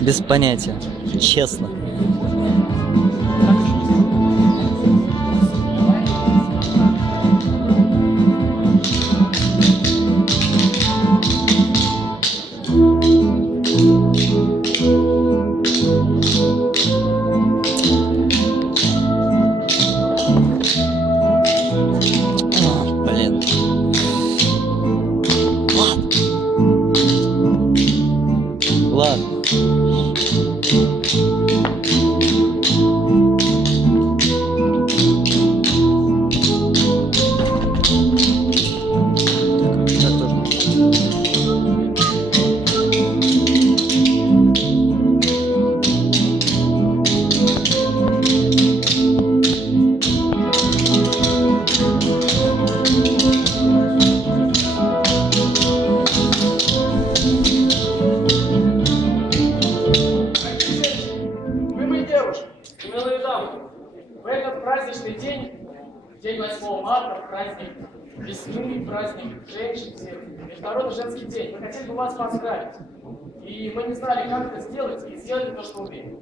Без понятия. Честно. Праздничный день, день 8 марта, праздник весны, праздник женщин, Международный женский день, мы хотели бы вас поздравить. И мы не знали, как это сделать, и сделали то, что умеем.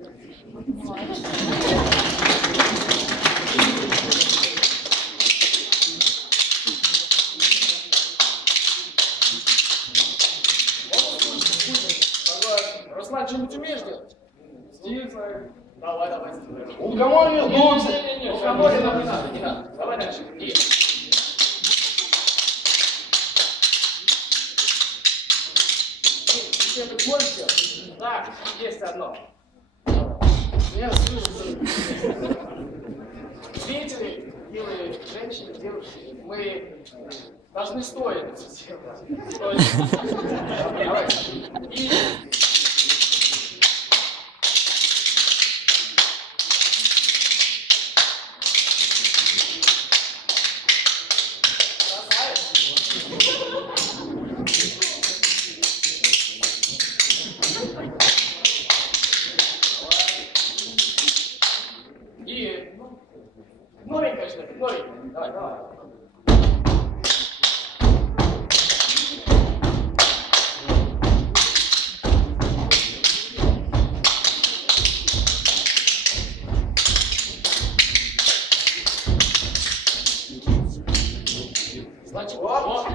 Руслан, что-нибудь умеешь делать? Стиль свой. Давай, давай, стиль. Угомонил, ну, Угомонил, нам не надо, не надо. Давай дальше. И. Сделать? Да, есть одно. Я слышу. Видите ли, милые женщины, девушки, мы должны стоить это. Давай. И И новенькая что-то, новенькая. Давай, давай. Значит, вот.